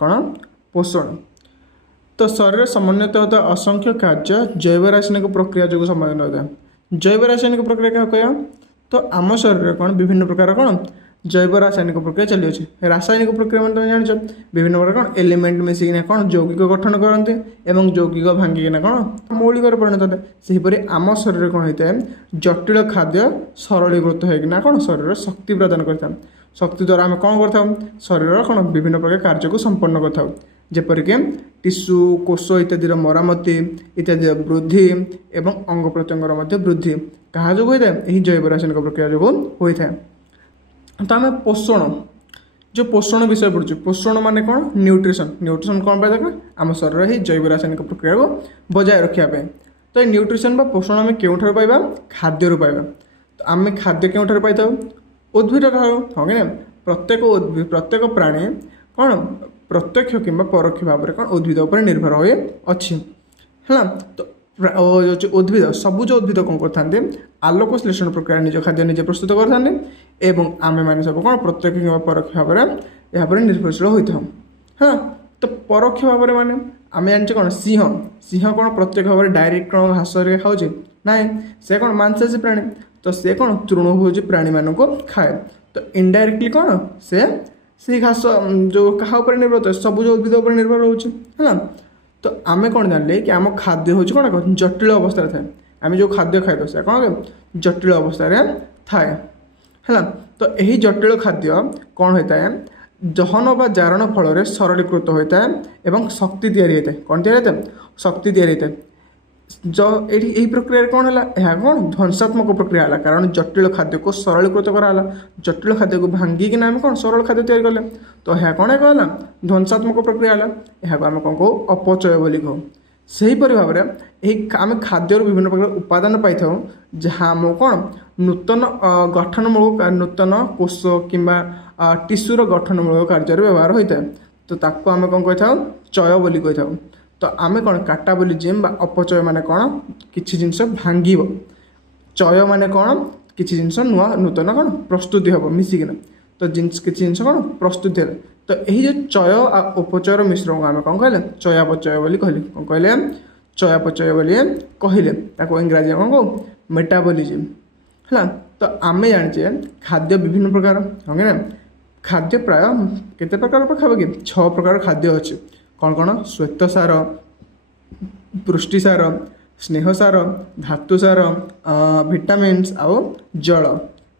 କ'ଣ ପୋଷଣ। ତ ଶରୀର ସମନ୍ୱିତ ହେଉଥିବା ଅସଂଖ୍ୟ କାର୍ଯ୍ୟ ଜୈବ ରାସାୟନିକ ପ୍ରକ୍ରିୟା ଯୋଗୁଁ ସମନ୍ୱିତ ହୋଇଥାଏ। ଜୈବ ରାସାୟନିକ ପ୍ରକ୍ରିୟା କାହାକୁ କହିବା? ତ ଆମ ଶରୀରରେ କ'ଣ ବିଭିନ୍ନ ପ୍ରକାର କ'ଣ ଜୈବ ରାସାୟନିକ ପ୍ରକ୍ରିୟା ଚାଲିଅଛି। ରାସାୟନିକ ପ୍ରକ୍ରିୟା ମାନେ ତୁମେ ଜାଣିଛ ବିଭିନ୍ନ ପ୍ରକାର କ'ଣ ଏଲିମେଣ୍ଟ ମିଶିକିନା କ'ଣ ଯୌଗିକ ଗଠନ କରନ୍ତି ଏବଂ ଯୌଗିକ ଭାଙ୍ଗିକିନା କ'ଣ ମୌଳିକରେ ପରିଣତ ହୋଇଥାଏ। ସେହିପରି ଆମ ଶରୀରରେ କ'ଣ ହୋଇଥାଏ, ଜଟିଳ ଖାଦ୍ୟ ସରଳୀକୃତ ହୋଇକିନା କ'ଣ ଶରୀରରେ ଶକ୍ତି ପ୍ରଦାନ କରିଥାଏ। ଶକ୍ତି ଦ୍ୱାରା ଆମେ କ'ଣ କରିଥାଉ, ଶରୀରର କ'ଣ ବିଭିନ୍ନ ପ୍ରକାର କାର୍ଯ୍ୟକୁ ସମ୍ପନ୍ନ କରିଥାଉ, ଯେପରିକି ଟିସ୍ୟୁ କୋଷ ଇତ୍ୟାଦିର ମରାମତି ଇତ୍ୟାଦିର ବୃଦ୍ଧି ଏବଂ ଅଙ୍ଗ ପ୍ରତ୍ୟଙ୍ଗର ମଧ୍ୟ ବୃଦ୍ଧି କାହା ଯୋଗୁଁ ହୋଇଥାଏ, ଏହି ଜୈବ ରାସାୟନିକ ପ୍ରକ୍ରିୟା ଯୋଗୁଁ ହୋଇଥାଏ। ତ ଆମେ ପୋଷଣ ଯେଉଁ ପୋଷଣ ବିଷୟ ପଢ଼ୁଛୁ, ପୋଷଣ ମାନେ କ'ଣ ନ୍ୟୁଟ୍ରିସନ୍। ନ୍ୟୁଟ୍ରିସନ୍ କ'ଣ ପାଇଁ ଦରକାର, ଆମ ଶରୀରରେ ଏହି ଜୈବ ରାସାୟନିକ ପ୍ରକ୍ରିୟାକୁ ବଜାୟ ରଖିବା ପାଇଁ। ତ ଏହି ନ୍ୟୁଟ୍ରିସନ୍ ବା ପୋଷଣ ଆମେ କେଉଁଠାରୁ ପାଇବା, ଖାଦ୍ୟରୁ ପାଇବା। ତ ଆମେ ଖାଦ୍ୟ କେଉଁଠାରୁ ପାଇଥାଉ, ଉଦ୍ଭିଦ ଠାରୁ, ହଁ କି ନା। ପ୍ରତ୍ୟେକ ପ୍ରାଣୀ କ'ଣ ପ୍ରତ୍ୟକ୍ଷ କିମ୍ବା ପରୋକ୍ଷ ଭାବରେ କ'ଣ ଉଦ୍ଭିଦ ଉପରେ ନିର୍ଭର ହୋଇ ଅଛି ହେଲା। ତ ହେଉଛି ଉଦ୍ଭିଦ, ସବୁଜ ଉଦ୍ଭିଦ କ'ଣ କରିଥାନ୍ତି, ଆଲୋକ ଶ୍ଳେଷଣ ପ୍ରକ୍ରିୟା ନିଜ ଖାଦ୍ୟ ନିଜେ ପ୍ରସ୍ତୁତ କରିଥାନ୍ତି ଏବଂ ଆମେମାନେ ସବୁ କ'ଣ ପ୍ରତ୍ୟକ୍ଷ କିମ୍ବା ପରୋକ୍ଷ ଭାବରେ ଏହା ଉପରେ ନିର୍ଭରଶୀଳ ହୋଇଥାଉ ହଁ। ତ ପରୋକ୍ଷ ଭାବରେ ମାନେ ଆମେ ଜାଣିଛେ କ'ଣ, ସିଂହ କ'ଣ ପ୍ରତ୍ୟକ୍ଷ ଭାବରେ ଡାଇରେକ୍ଟ କ'ଣ ଘାସ ହେରିକା ଖାଉଛି, ନାହିଁ, ସେ କ'ଣ ମାଂସାଶୀ ପ୍ରାଣୀ। ତ ସେ କ'ଣ ତୃଣଭୋଜୀ ପ୍ରାଣୀମାନଙ୍କୁ ଖାଏ। ତ ଇନଡାଇରେକ୍ଟଲି କ'ଣ ସେଇ ଘାସ ଯେଉଁ କାହା ଉପରେ ନିର୍ଭର କରୁଛି, ସବୁଜ ଉଦ୍ଭିଦ ଉପରେ ନିର୍ଭର ରହୁଛି ହେଲା। ତ ଆମେ କ'ଣ ଜାଣିଲେ କି ଆମ ଖାଦ୍ୟ ହେଉଛି କ'ଣ ଜଟିଳ ଅବସ୍ଥାରେ ଥାଏ। ଆମେ ଯେଉଁ ଖାଦ୍ୟ ଖାଇଥାଉ ସେ କ'ଣ ଜଟିଳ ଅବସ୍ଥାରେ ଥାଏ ହେଲା। ତ ଏହି ଜଟିଳ ଖାଦ୍ୟ କ'ଣ ହୋଇଥାଏ, ଦହନ ବା ଜାରଣ ଫଳରେ ସରଳୀକୃତ ହୋଇଥାଏ ଏବଂ ଶକ୍ତି ତିଆରି ହୋଇଥାଏ। କ'ଣ ତିଆରି ହୋଇଥାଏ, ଶକ୍ତି ତିଆରି ହୋଇଥାଏ। ଏଠି ଏହି ପ୍ରକ୍ରିୟାରେ କ'ଣ ହେଲା, ଏହା କ'ଣ ଧ୍ୱଂସାତ୍ମକ ପ୍ରକ୍ରିୟା ହେଲା, କାରଣ ଜଟିଳ ଖାଦ୍ୟକୁ ସରଳୀକୃତ କରାହେଲା। ଜଟିଳ ଖାଦ୍ୟକୁ ଭାଙ୍ଗିକିନା ଆମେ କ'ଣ ସରଳ ଖାଦ୍ୟ ତିଆରି କଲେ, ତ ଏହା କ'ଣ ଏକ ହେଲା ଧ୍ୱଂସାତ୍ମକ ପ୍ରକ୍ରିୟା ହେଲା। ଏହାକୁ ଆମେ କ'ଣ କହୁ, ଅପଚୟ ବୋଲି କହୁ। ସେହିପରି ଭାବରେ ଏହି ଆମେ ଖାଦ୍ୟରୁ ବିଭିନ୍ନ ପ୍ରକାର ଉପାଦାନ ପାଇଥାଉ, ଯାହା ଆମକୁ କ'ଣ ନୂତନ ଗଠନମୂଳକ ନୂତନ କୋଷ କିମ୍ବା ଟିସ୍ୟୁର ଗଠନମୂଳକ କାର୍ଯ୍ୟରେ ବ୍ୟବହାର ହୋଇଥାଏ। ତ ତାକୁ ଆମେ କ'ଣ କହିଥାଉ, ଚୟ ବୋଲି କହିଥାଉ। ତ ଆମେ କ'ଣ କାଟାବୋଲିଜିମ୍ ବା ଅପଚୟ ମାନେ କ'ଣ, କିଛି ଜିନିଷ ଭାଙ୍ଗିବ। ଚୟ ମାନେ କ'ଣ, କିଛି ଜିନିଷ ନୂତନ କ'ଣ ପ୍ରସ୍ତୁତି ହେବ ମିଶିକିନା। ତ କିଛି ଜିନିଷ କ'ଣ ପ୍ରସ୍ତୁତି ହେଲା। ତ ଏହି ଯେଉଁ ଚୟ ଆଉ ଅପଚୟର ମିଶ୍ରଣକୁ ଆମେ କ'ଣ କହିଲେ, ଚୟାପଚୟ ବୋଲି କହିଲେ। କ'ଣ କହିଲେ, ଚୟାପଚୟ ବୋଲି କହିଲେ। ତାକୁ ଇଂରାଜୀରେ କ'ଣ କହୁ, ମେଟାବୋଲିଜିମ୍ ହେଲା। ତ ଆମେ ଜାଣିଛେ ଖାଦ୍ୟ ବିଭିନ୍ନ ପ୍ରକାର, ହଁ କି ନା। ଖାଦ୍ୟ ପ୍ରାୟ କେତେ ପ୍ରକାର ପାଖାପାଖି 6 ପ୍ରକାର ଖାଦ୍ୟ ଅଛି। କ'ଣ କ'ଣ, ଶ୍ୱେତସାର, ପୃଷ୍ଟିସାର, ସ୍ନେହସାର, ଧାତୁସାର, ଭିଟାମିନ୍ସ ଆଉ ଜଳ।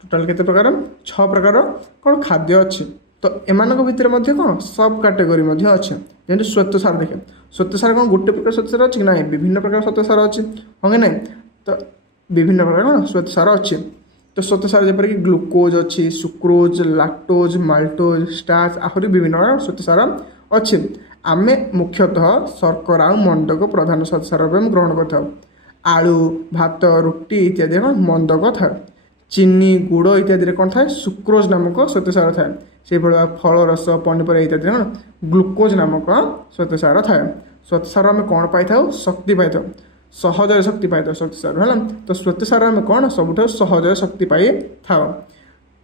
ଟୋଟାଲ କେତେ ପ୍ରକାର, 6 ପ୍ରକାର କ'ଣ ଖାଦ୍ୟ ଅଛି। ତ ଏମାନଙ୍କ ଭିତରେ ମଧ୍ୟ କ'ଣ ସବ୍ କାଟେଗୋରୀ ମଧ୍ୟ ଅଛି। ଯେମିତି ଶ୍ୱେତସାର ଦେଖେ, ଶ୍ୱେତସାର କ'ଣ ଗୋଟେ ପ୍ରକାର ଶ୍ୱେତସାର ଅଛି କି ନାହିଁ, ବିଭିନ୍ନ ପ୍ରକାର ଶ୍ୱେତସାର ଅଛି, ହଁ କି ନାହିଁ। ତ ବିଭିନ୍ନ ପ୍ରକାର କ'ଣ ଶ୍ୱେତସାର ଅଛି। ତ ଶ୍ୱେତସାର ଯେପରିକି ଗ୍ଲୁକୋଜ୍ ଅଛି, ସୁକ୍ରୋଜ୍, ଲାକ୍ଟୋଜ୍, ମାଲ୍ଟୋଜ୍, ଷ୍ଟାର୍ଚ, ଆହୁରି ବିଭିନ୍ନ ପ୍ରକାର ଶ୍ୱେତସାର ଅଛି। ଆମେ ମୁଖ୍ୟତଃ ଶର୍କରା ଆଉ ମନ୍ଦକ ପ୍ରଧାନ ଶ୍ୱେତସାର ରୂପେ ଆମେ ଗ୍ରହଣ କରିଥାଉ। ଆଳୁ, ଭାତ, ରୁଟି ଇତ୍ୟାଦିରେ କ'ଣ ମନ୍ଦକ ଥାଏ। ଚିନି, ଗୁଡ଼ ଇତ୍ୟାଦିରେ କ'ଣ ଥାଏ, ସୁକ୍ରୋଜ୍ ନାମକ ଶ୍ୱେତସାର ଥାଏ। ସେହିଭଳି ଫଳ ରସ, ପନିପରିବା ଇତ୍ୟାଦିରେ କ'ଣ ଗ୍ଲୁକୋଜ୍ ନାମକ ଶ୍ୱେତସାର ଥାଏ। ଶ୍ୱେତସାର ଆମେ କ'ଣ ପାଇଥାଉ, ଶକ୍ତି ପାଇଥାଉ, ସହଜରେ ଶକ୍ତି ପାଇଥାଉ ଶ୍ୱେତସାର ହେଲା। ତ ଶ୍ୱେତସାର ଆମେ କ'ଣ ସବୁଠାରୁ ସହଜରେ ଶକ୍ତି ପାଇଥାଉ।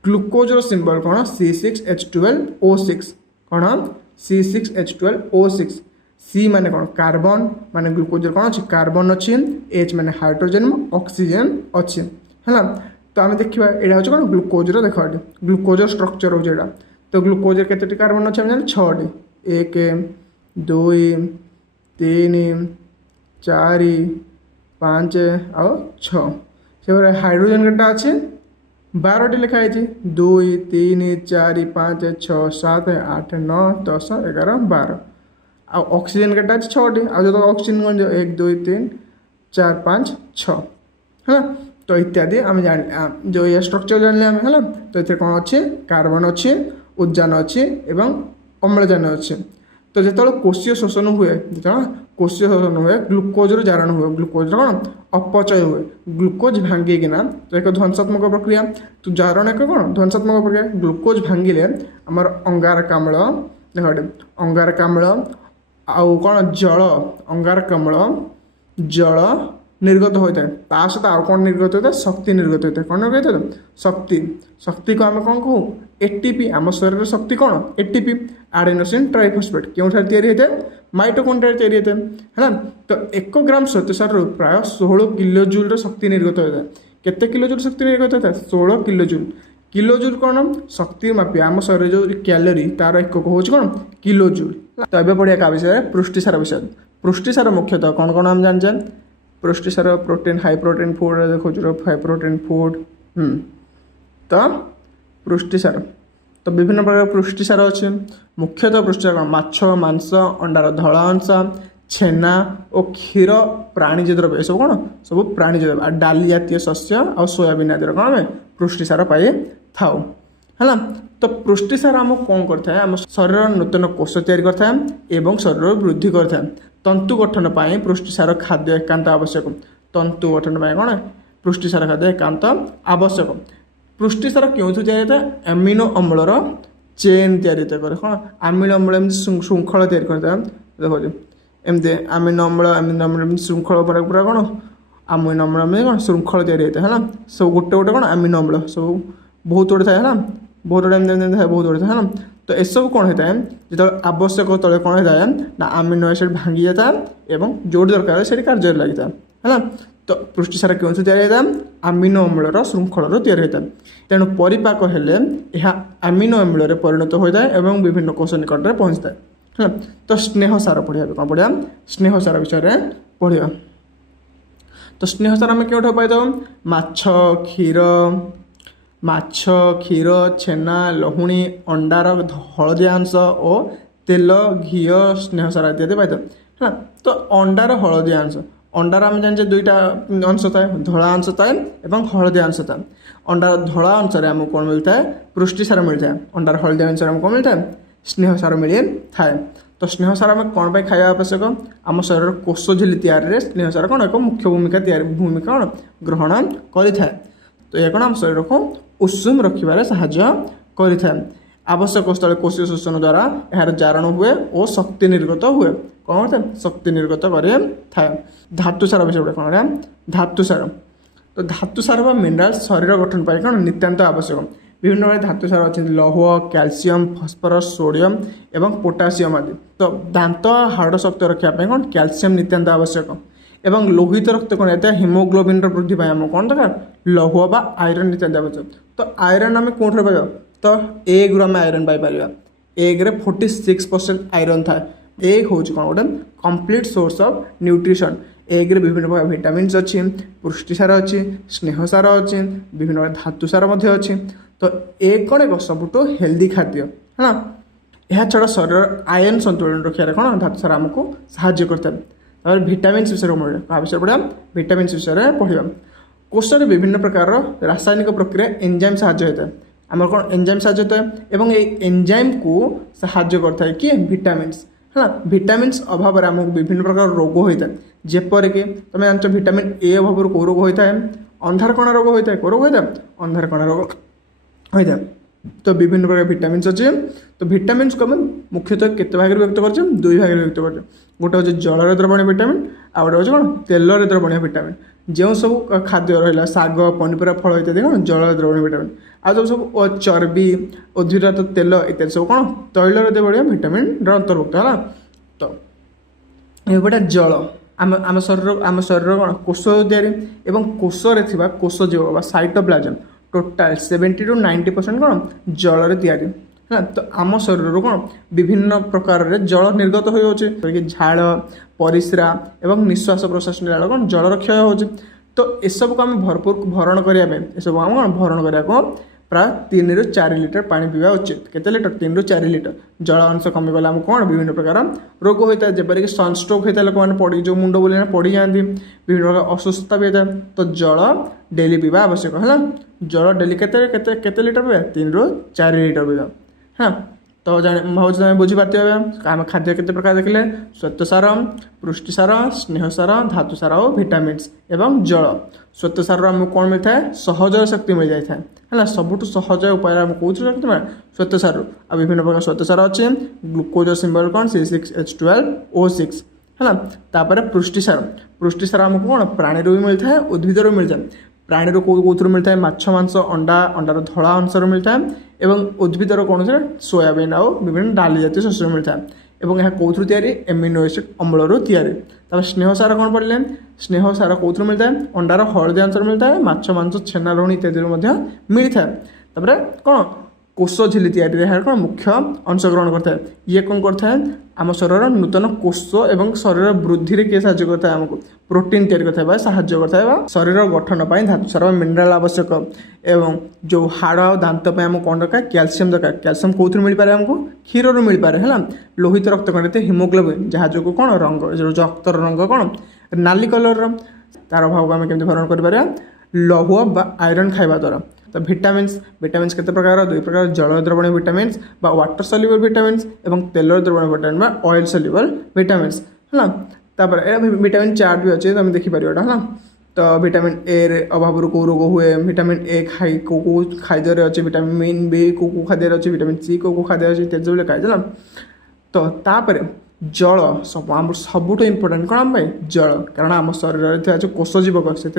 ଗ୍ଲୁକୋଜ୍ର ସିମ୍ବଲ୍ କ'ଣ, C6H12O6 କ'ଣ, C6H12O6। ସି ମାନେ କ'ଣ, କାର୍ବନ, ମାନେ ଗ୍ଲୁକୋଜ୍ର କ'ଣ ଅଛି, କାର୍ବନ ଅଛି। H ମାନେ ହାଇଡ୍ରୋଜେନ୍, ଅକ୍ସିଜେନ୍ ଅଛି ହେଲା। ତ ଆମେ ଦେଖିବା ଏଇଟା ହେଉଛି କ'ଣ ଗ୍ଲୁକୋଜ୍ର, ଦେଖ ଏଠି ଗ୍ଲୁକୋଜ୍ର ଷ୍ଟ୍ରକ୍ଚର୍ ହେଉଛି ଏଇଟା। ତ ଗ୍ଲୁକୋଜ୍ରେ କେତୋଟି କାର୍ବନ ଅଛି ଆମେ ଜାଣିଲେ 6ଟି, 1 2 3 4 5 ଆଉ 6। ସେଭଳି ହାଇଡ୍ରୋଜେନ୍ କେତେଟା ଅଛି, 12ଟି ଲେଖା ହେଇଛି, 2 3 4 5 6 7 8 9 10 11 12। ଆଉ ଅକ୍ସିଜେନ୍ କେତେଟା ଅଛି, 6ଟି। ଆଉ ଯଦି ଅକ୍ସିଜେନ୍ କ'ଣ 1 2 3 4 5 6 ହେଲା। ତ ଇତ୍ୟାଦି ଆମେ ଜାଣିଲେ, ଯେଉଁ ଏ ଷ୍ଟ୍ରକ୍ଚର୍ ଜାଣିଲେ ଆମେ ହେଲା। ତ ଏଥିରେ କ'ଣ ଅଛି, କାର୍ବନ ଅଛି, ଉଦ୍ଜାନ ଅଛି ଏବଂ ଅମ୍ଳଜାନ ଅଛି। ତ ଯେତେବେଳେ କୋଷୀୟ ଶୋଷଣ ହୁଏ, ଗ୍ଲୁକୋଜ୍ର ଜାରଣ ହୁଏ, ଗ୍ଲୁକୋଜ୍ର କ'ଣ ଅପଚୟ ହୁଏ। ଗ୍ଲୁକୋଜ୍ ଭାଙ୍ଗିକିନା, ତ ଏକ ଧ୍ୱଂସାତ୍ମକ ପ୍ରକ୍ରିୟା। ତ ଜାରଣ ଏକ କ'ଣ ଧ୍ୱଂସାତ୍ମକ ପ୍ରକ୍ରିୟା। ଗ୍ଲୁକୋଜ୍ ଭାଙ୍ଗିଲେ ଆମର ଅଙ୍ଗାରକାମ୍ଳ, ଦେଖ ଏଠି ଅଙ୍ଗାରକାମ୍ଳ ଆଉ କ'ଣ ଜଳ, ଅଙ୍ଗାରକାମ୍ଳ, ଜଳ, निर्गत होता है ता सहित आउ कौन निर्गत होता है शक्ति निर्गत होता है कौन निर्गत होता है शक्ति शक्ति को आम कौन कहू एटीपी आम शरीर शक्ति कौन एटीपी आडेनोसिन ट्राइफॉस्फेट क्यों होता है माइटोकॉन्ड्रिया होता है ना। तो 1 ग्राम श्वेतसार प्राय 16 किलो जूल शक्ति निर्गत होता है केते किलो जूल शक्ति निर्गत होता है 16 किलो जूल किलो जूल कौन शक्ति मापिया आम शरीर जो कैलोरी तार एकक हूँ कौन किलो जूल। तो ये पढ़िया क्या विषय पुष्टिसार विषय पुष्टिसार मुख्यतः कौन कौन आम जान पुष्टिसार प्रोटीन हाई प्रोटीन फूड देखो हाई प्रोटीन फूड तो पुष्टिसार तो विभिन्न प्रकार पुष्टिसार अच्छे मुख्यतः पुष्टिसार माछ मांस अंडार धला अंश छेना और क्षीर प्राणीज द्रव्य ये सब कौन सब प्राणीज द्रव्य डाली जातीय शस्य और सोयाबीन आदि कौन आम पुष्टिसार पाई थाउ है। तो पुष्टिसार आम कौन करता है आम शरीर नूतन कोष तैयारी करता है एवं शरीर वृद्धि करता है तंतु गठन पर पुष्टिसार खाद्य एकांत आवश्यक तंतु गठन पर कौन पुष्टिसार खाद्य एकांत आवश्यक पुष्टिसार क्यों तैयारी होता है एमिनो अम्लर चेन तैयारी करे कौन आमिनो अम्ल एम श्रृंखला तैयारी करता है देखो एमती आमिनो अम्ल श्रृंखला पूरा कौन आमिनो अम्ल कौन श्रृंखला तैयारी होता है ना सब गोटे गोटे कौन आमिनो अम्ल सब बहुत गुड़े थाए ना बहुत गुड़े एमती थाए बहुत गुड़े थाए ना। तो एसबू कौन होता है जो आवश्यक तले कौन होता है ना आमिनो एसिड भांगी जाता है एवं जो दरकार से कार्य लगी है ना। तो पुष्टिसार क्यों तैयारी होता है आमिनो अम्लर श्रृंखल तैयारी होता है तेणु परिपाक हेले यह आमिनो अम्ल परिणत होता है एवं विभिन्न कोष निकट में पहुँचता है। तो स्नेहसार पढ़िया कौन पढ़िया स्नेहसार विषय पढ़िया। तो स्नेहसार आम क्यों पाई माछ क्षीर छेना लहुणी अंडार हलदिया अंश और तेल घी स्नेहसार इत्यादि पाई है। तो अंडार हलदिया अंश अंडार आम जाने दुईटा अंश थाए धला अंश थाए और हलदिया अंश थाए अंडार धला अंश आमको कौन मिलता है पुष्टिसार मिलता है अंडार हलदिया अंश आमको मिलता है स्नेहसार मिल थाए। तो स्नेहसार आम कौन पर खाया आवश्यक आम शरीर कोष झिल्ली तैयारी स्नेहसार कौन एक मुख्य भूमिका कौन ग्रहण करें। तो यह कौन आम शरीर को उषुम रखार साहाय्य आवश्यक स्थल कोशीय शोषण द्वारा यार जारण हुए और शक्ति निर्गत हुए कौन होता है शक्ति निर्गत करे। धातुसार विषय कौन है धातुसार। तो धातुसार व मिनराल शरीर गठन पर कौन नितांत आवश्यक विभिन्न प्रकार धातुसार अच्छे लौह कैल्शियम फस्फरस सोडियम एवं पोटासियम आदि। तो दांत हाड़ शक्त रखापी कौन कैल्शियम नितांत आवश्यक एवं लोहित रक्त कौन होता है हिमोग्लोबिन वृद्धि आम कौन दरकार लौह बा आयरन नितांत आवश्यक। तो आयरन आम कौन पाइबा तो एग रु आम आयरन पाइपर एग्रे 46% आयरन थाए एग हूँ कौन गोटे complete source of nutrition Agre विभिन्न प्रकार विटामिन्स अच्छी पुष्टिसार अच्छी स्नेहसार अच्छी विभिन्न प्रकार धातुसार अच्छी। तो एग कौन एक सबुठ हेल्दी खाद्य है ना। यह छड़ा शरीर आयन संतुलन रखार कौन धातुसार आमको साहाय्य करता है। विटामिन्स विषय पढ़ा क्या विषय पढ़ा विटामिन्स विषय पढ़ा कोष विभिन्न प्रकार रासायनिक प्रक्रिया एंजाइम साहाय्य होता है आम कौन एंजाइम साहाय्य होता है एवं ये एंजाइम को साहाय्य करता है किए विटामिन्स है ना। विटामिन्स अभाव में आमको विभिन्न प्रकार रोग होता है जेपरिक तुम जानते विटामिन ए अभाव कौ रोग होता है अंधार कणा रोग होता है कौ रोग होता है अंधार कणा रोग होता है। तो विभिन्न प्रकार विटामिन्स अच्छे। तो विटामिन्स को आम मुख्यतः केते भाग व्यक्त कर दुई भाग व्यक्त कर गोटे हूँ जल द्रवणीय विटामिन आ गए हूँ कौन तेल द्रवणीय विटामिन जो सब खाद्य रहा साग पनीपरिया फल इत्यादि कौन जल द्रवणीय विटामिन आ जो सब चर्बी उद्भिदजात तेल इत्यादि सब कौन तैल द्रवणीय विटामिन अंतर्भुक्त है। तो ये जल आम शरीर कौन कोष तैयारी एवं कोष कोष जीव साइटोप्लाज्म टोटाल 70 to 90% कौन जल तैयारी है। तो आम शरीर कौन विभिन्न प्रकार जल निर्गत हो झाड़ परिस्रा एवं निश्वास प्रश्वास नेला कौन जल क्षय हो। तो यू को आम भरपूर भरण करने सब आम कौन भरण करने प्राय 3 ରୁ 4 लिटर पानी पीवा उचित केते लिटर 3 ରୁ 4 लिटर जल अंश कमिगला आम कौन विभिन्न प्रकार रोग होता है जेपरिक सनस्ट्रोक होता है लोक मैंने पड़ी जो मुंड बुले पड़ जाती विभिन्न प्रकार असुस्थता भी होता है। तो जल डेली पीवा आवश्यक है जल डेली केते लिटर पीवा 3 ରୁ 4 लिटर पीवा हाँ। तो भाव तुम बुझीपार आम खाद्य केते प्रकार देखिले श्वेतसार पुष्टिसार स्नेहसार धातुसार और विटामिन्स एवं जल। श्वेतसार आमको कौन मिलता है सहज शक्ति मिल जाए है सबुठ सहज उपाय आम कौन शक्ति मिले श्वेतसार आ विभिन्न प्रकार श्वेतसार अच्छे ग्लुकोज सिंबल कौन C6H12O6 है। तापर पुष्टिसार आमको कौन प्राणी भी मिलता है उद्भिद भी मिलता है। प्राणी कौन मिलता है माछ मांस अंडा अंडार धड़ा अंश मिलता है एवं उद्भिदर कौन से सोयाबीन आउ विभिन्न डाली जातीय शस्य मिलता है एवं यह कौथु तैयारी एमिनो एसिड अम्लरू तैयारी। तब स्नेहसार कौन पढ़ले स्नेहसार कौथु मिलता है अंडार हलदी अंश मिलता है माछ मांस छेना लहुणी इत्यादि मिलता है। तापर कौन कोष झिल्ली तैयारी कौन मुख्य अंशग्रहण करता है। ये कौन करता है आम शरीर नूतन कोष एवं शरीर वृद्धि में किए साहाय्य करता है आमको प्रोटीन तैयारी करता है साहाय्य करता है शरीर गठन पर धातुसार मिनराल आवश्यक एवं जो हाड़ आ दांत आमको कौन दरकार कैल्शियम दरकार। कैल्शियम कौन मिल पाए आमको क्षीर मिल पाए है। लोहित रक्त कणित हिमोग्लोबिन जहाँ जो कौन रंग रक्तर रंग कौन नाली कलर तार अभाव आम केमती भरण कर लौह बा आयरन खाଇବା द्वारा। तो विटामिन्स केते प्रकार दुई प्रकार जल द्रवणीय विटामिन्स बा वाटर सल्युबल विटामिन्स एवं तेल द्रवणीय विटामिन बा ऑयल सल्युबल विटामिन्स है। तापर ए विटामिन चार्ट भी अच्छे तुम देखिपार है। तो विटामिन ए रे अभाव कौ रोग हुए विटामिन ए खाई को खाद्य अच्छे विटामिन बी को खाद्य अच्छे विटामिन सी को खाद्य अच्छे इत्यादि लिखा है। तो तापर जल सबुठ इम्पोर्टाट कौन आम जल कारण आम शरीर जो कोष जीवक से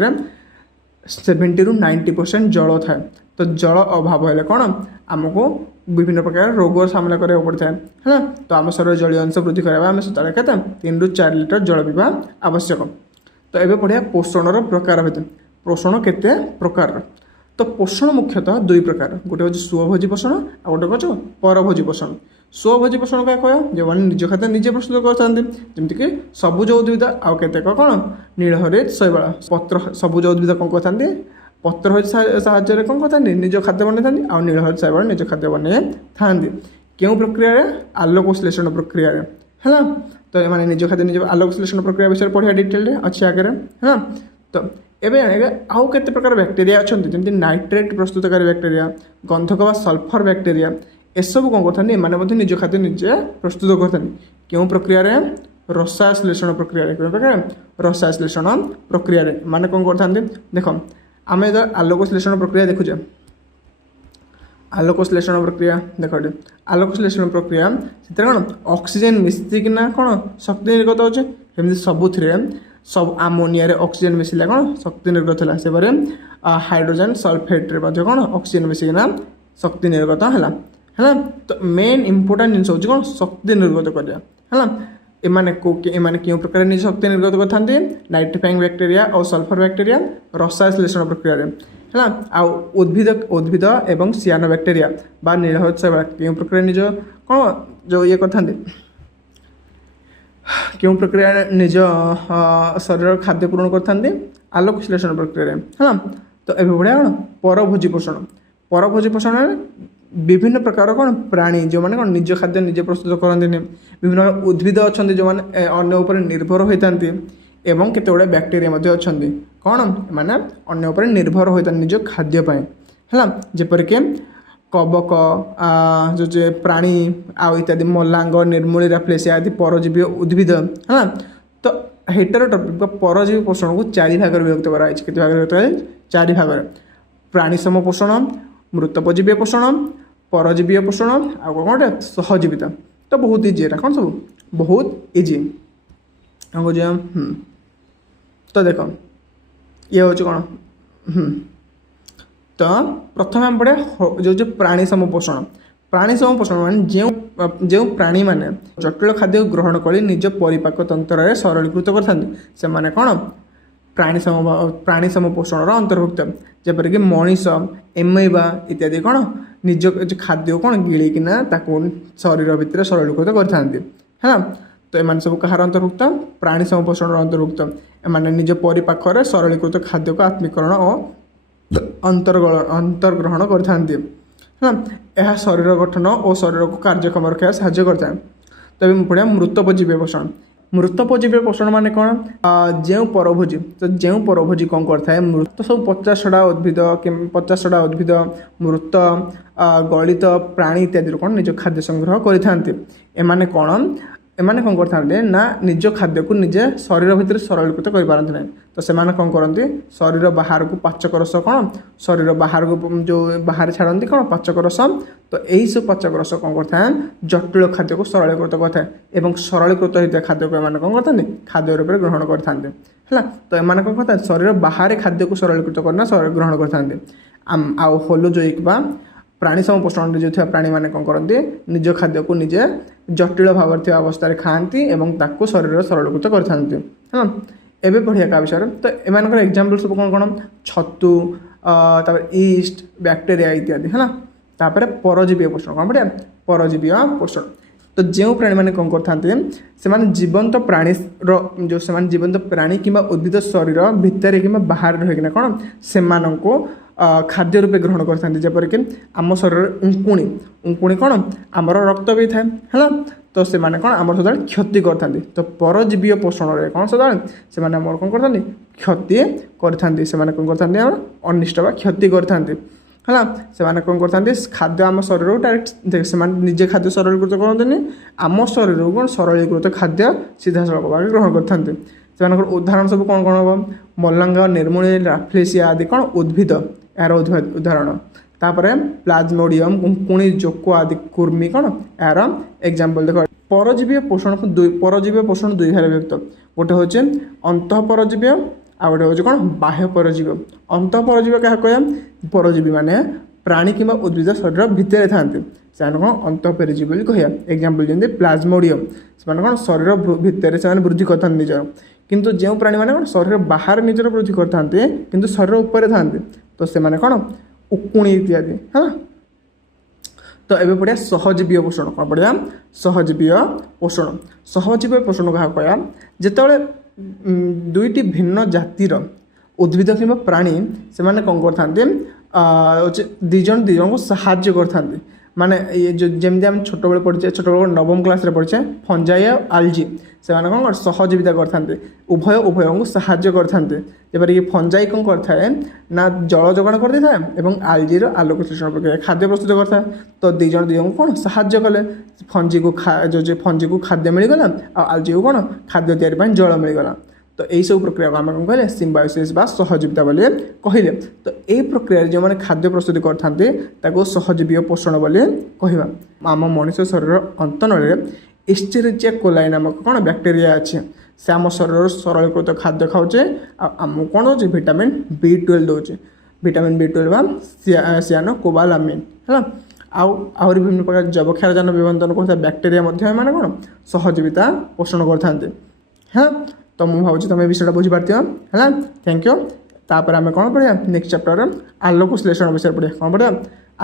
70 ରୁ 90% जल थाए। तो जल अभाव है कौन आमको विभिन्न प्रकार रोग सामना करा पड़ता है। तो आम शरीर जलीय अंश वृद्धि कराया आम सदा कहते 3 ରୁ 4 लिटर जल पीवा आवश्यक। तो ये पढ़िया पोषण प्रकार भितर पोषण केते प्रकार। तो पोषण मुख्यतः दुई प्रकार गोटे हूँ स्वभोजी पोषण आ गोटे कौन परभोजी पोषण। स्वभोजी पोषण क्या कह जो मैंने निज खाद्य निजे प्रस्तुत करते जमीक सबुज उद्भिद आउ केतेक कौन नीलहरित शैवाल पत्र सबुज उद्भिद कौन करते पत्र साहाय्य कौन करते निज खाद्य बन था नीलहरित शैवाल निज खाद्य बन था क्यों प्रक्रिया आलोक विश्लेषण प्रक्रिया है। तो ये निज खाद्य निज आलोक विश्लेषण प्रक्रिया विषय पढ़िया डिटेल अच्छे आगे है। तो एवं आउ केते प्रकार बैक्टेरिया अच्छा जमी नाइट्रेट प्रस्तुतकारी बैक्टेरिया गंधक व सल्फर बैक्टेरिया एसबू कौन करते मैंने निज खाद्य निजे प्रस्तुत करते क्यों प्रक्रिया रसाश्लेषण प्रक्रिया क्यों प्रकार रसाश्लेषण प्रक्रिया माने कौन करते देख आम आलोक विश्लेषण प्रक्रिया देखुचे आलोक विश्लेषण प्रक्रिया देख आलोक विश्लेषण प्रक्रिया से कौन ऑक्सीजन मिसिकिना कौन शक्ति निर्गत होती सबुथिरे सब आमोनिया रे ऑक्सीजन मिसिला कौन शक्ति निर्गत है से हाइड्रोजन सल्फेट रे कौन ऑक्सीजन मिसिकिना शक्ति निर्गत है। तो मेन इंपोर्टेंट जिन हूँ कौन शक्ति निर्गत करा एमाने क्यों प्रकार निज शक्ति निर्गत करते नाइट्रिफाइंग बैक्टेरिया और सल्फर बैक्टेरिया रसाश्लेषण प्रक्रिया है। आउ उद्भिद एवं सियानो बैक्टेरिया बा नीलहरित शैवाल क्यों प्रक्रिया निज कौन जो ये करते क्यों प्रक्रिया निज शरीर खाद्य पूरण करते आलोक विश्लेषण प्रक्रिया है। तो ये बढ़िया कौन परभोजी पोषण विभिन्न प्रकार कौन प्राणी जो मैंने कौन निज खाद्य निजे प्रस्तुत करते विभिन्न उद्भिद अच्छा जो मैंने अन्य उपर निर्भर होता एवं केते गुड़े बैक्टेरिया अच्छा कौन मैंने अन्य उपर निर्भर होता निज खाद्यपाई है। जेपरिक कबक जो प्राणी आउ इत्यादि मलांग निर्मूली राफ्लेसिया आदि परजीवी उद्भिद है। तो हेटेरोट्रॉपिक परजीवी पोषण को 4 भाग विभक्त कराई केते भाग विभक्त 4 भाग प्राणी सम पोषण मृतोपजीवी पोषण परजीवी पोषण आउ कौन सहजीविता। तो बहुत इजी है कौन सब बहुत इजी तो देख ये हूँ कौन तो प्रथम आम पढ़े जो प्राणी सम पोषण माने जो प्राणी माने जटिल खाद्य ग्रहण कर निज परिपाक तंत्र सरलीकृत करते माने कौन प्राणी सम पोषण अंतर्भुक्त जेपरिक मनीष एमैबा इत्यादि कौन निज खाद्य कौन गिड़िकिना शरीर भितर सरलीकृत करते है। तो एम सब कहार अंतर्भुक्त प्राणी सम पोषण अंतर्भुक्त एम निज परिपाखर सरलीकृत खाद्य को आत्मीकरण और अंतर्ग्रहण करते हैं। शरीर गठन और शरीर को कार्यक्षम रखा साहाय्य करता है। तब पढ़िया मृतोपजीवी पोषण मृतोपजीवी पोषण माने कौन जो परभोजी तो जो परभोजी कौन करता है मृत सब 50टा उद्भिद 50टा उद्भिद मृत गलित प्राणी इत्यादि कौन निज खाद्य संग्रह करते एमाने कौन एमाने कौन करते ना निज खाद्य को निजे शरीर भितर सरलीकृत करपारती ना तो से कौन करती शरीर बाहर को पाचक रस कौन शरीर बाहर को जो बाहर छाड़ती कौन पाचक रस तो यही सब पाचक रस कौन करता है जटिल खाद्य को सरलीकृत करता है और सरलीकृत होता खाद्य को एम कौन करते खाद्य रूप में ग्रहण करते है तो एम कौन करता शरीर बाहर खाद्य को सरलीकृत करना ग्रहण करते आउ होलोजोइक बा प्राणी समपोषण जो प्राणी मैंने कौन करते निज खाद्य को निजे जटिल भाव अवस्था खाती और शरीर सरलीकृत करते है एवं पढ़िया क्या विषय तो एम एग्जाम्पल सब कौन कौन छतु ईस्ट बैक्टेरिया इत्यादि है तापर परजीवी पोषण कौन पढ़िया परजीवी पोषण तो जो प्राणी मैंने कौन करते से जीवंत प्राणी जो से जीवंत प्राणी कि उद्भिद शरीर भितर कि बाहर रहीकिना कौन से खाद्य रूपे ग्रहण करते जपरिक आम शरीर उंकुणी कौन आमर रक्त भी थाए है तो से कौन आम सदा क्षति करते तो परजीवी पोषण कौन सदा से कौन करते क्षति करते कौन करते अनिष्ट बा क्षति करते है से कौन करते खाद्य आम शरीर को डायरेक्ट से निजे खाद्य सरलीकृत करते आम शरीर को कौन सरलीकृत खाद्य सीधा सड़क भाव ग्रहण करते से उदाहरण सब कौन कौन हम मलांग निर्मूली राफ्लेसिया आदि कौन उद्भिद यार उदाहरण तापर प्लाज्मोडियम कुंकुणी जोको आदि कुर्मी कौन यार एग्जाम्पल देख परजीवी पोषण को परजीवी पोषण दुई भाग विभक्त गोटे हूँ अंत परजीवी आ गए हूँ कौन बाह्य परजीवी अंत परजीवी क्या कह परजीवी माने प्राणी कि उद्भिद शरीर भितर था से कौन अंत परजीवी कह एग्जाम्पल जमी प्लाज्मोडियम से कौन शरीर भितर से वृद्धि करते निजर किंतु जो प्राणी मैंने कौन शरीर बाहर निजर वृद्धि करते किंतु शरीर ऊपर था तो से कौन उकुणी इत्यादि है तो ये पढ़िया सहजीवी पोषण कौन पढ़िया सहजीवी पोषण सहजीवी पोषण क्या कह जिते दुईटी भिन्न जातिर उद्भिद कि प्राणी से कौन करते दिज को साहाय्य करते माने ये जो जमी आम छोट बेले पढ़े छोट बेले नवम क्लास पढ़े फंजाई आलजी से कौन कर सहजीविता करते उभय उभय को साहाय्य करते जपरिक फंजाई कौन करता ना जल जोगाण कर दे था आलजीर आलोक संश्लेषण प्रक्रिया खाद्य प्रस्तुत करता है तो दिज को कौन साहाय्य कले फंजी को जो फंजी को खाद्य मिलगला आलजी को कौन खाद्य तैयारी जल मिलगला तो यही सब प्रक्रिया को आम कौन कहले सिम्बायोसिस बा सहजीविता बोली कहले तो यही प्रक्रिया जो मैंने खाद्य प्रस्तुत करते सहजीवी पोषण बोली कहवा आम मनुष्य शरीर अंतनल एस्चेरिचिया कोलाई नामक कौन बैक्टेरिया अच्छे से आम शरीर सरलीकृत खाद्य खाऊे आमको कौन हो विटामिन B12 दूचे विटामिन B12 सियानो कोबालामिन है आहरी विभिन्न प्रकार जबक्षारजान विबंधन करता बैक्टेरिया मैंने कौन सहजीविता पोषण करते हाँ तो मुझे भावी तुम विषय बुझीपार है थैंक यू तापर आम कौन पढ़िया नेक्स्ट चैप्टर आलोक श्लेषण विषय पढ़िया कौन पढ़िया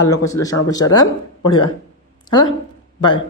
आलोक श्लेषण विषय पढ़िया है बाय।